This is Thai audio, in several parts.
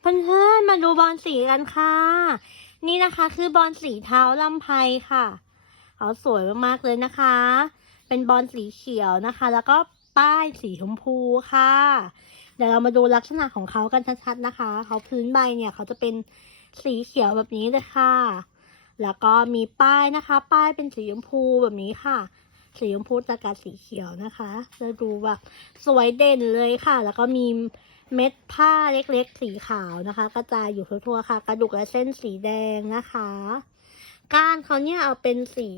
เพื่อนๆมาดูบอลสีกันค่ะ นี่นะคะคือบอลสีเท้าลำไพค่ะเขาสวยมากๆเลยนะคะ เป็นบอลสีเขียวนะคะ แล้วก็ป้ายสีชมพูค่ะ เดี๋ยวเรามาดูลักษณะของเขากันชัดๆนะคะ เขาพื้นใบเนี่ยเขาจะเป็นสีเขียวแบบนี้เลยค่ะ แล้วก็มีป้ายนะคะ ป้ายเป็นสีชมพูแบบนี้ค่ะ สีชมพูตะกับสีเขียวนะคะ จะดูแบบสวยเด่นเลยค่ะ แล้วก็มี เม็ดผ้าเล็กๆ สีขาวนะคะ กระจายอยู่ทั่วๆค่ะ กระดูกและเส้นสีแดงนะคะ ก้านเขาเนี่ยเอาเป็นสี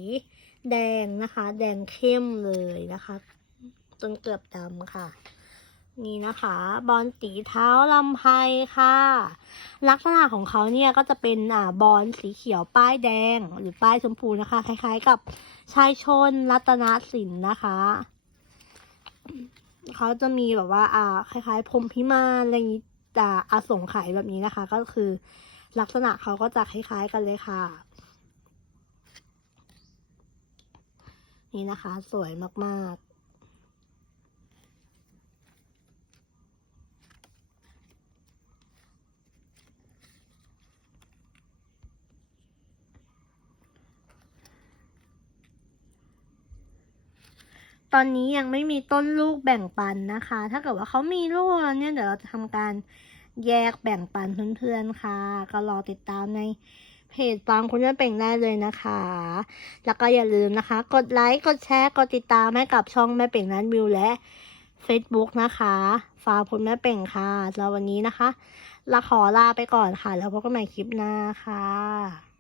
แดงนะคะ แดงเข้มเลยนะคะจนเกือบดำค่ะ นี่นะคะ บอลสีเท้าลำไพค่ะ ลักษณะของเขาเนี่ยก็จะเป็นอ่าบอลสีเขียวป้ายแดง หรือป้ายชมพูนะคะ คล้ายๆกับชายชนรัตนสินนะคะ เขาจะมีแบบว่า อ่า คล้ายๆพรมพิมานอะไรอย่างนี้จะอาสงไขยแบบนี้นะคะ ก็คือลักษณะเขาก็จะคล้ายๆกันเลยค่ะ นี่นะคะ สวยมากๆ ตอนนี้ยังไม่มีต้นลูกแบ่งปันนะคะ ถ้าเกิดว่าเขามีลูกแล้วเนี่ยเดี๋ยวเราจะทำการแยกแบ่งปันเพื่อนๆค่ะ ก็รอติดตามในเพจตามคุณแม่เป่งได้เลยนะคะ แล้วก็อย่าลืมนะคะ กดไลค์กดแชร์กดติดตามให้กับช่องแม่เป่งนันวิวและ Facebook นะคะฟาร์มคุณแม่เป่งค่ะสำหรับวันนี้นะคะลาขอลาไปก่อนค่ะ แล้วพบกันใหม่คลิปหน้าค่ะ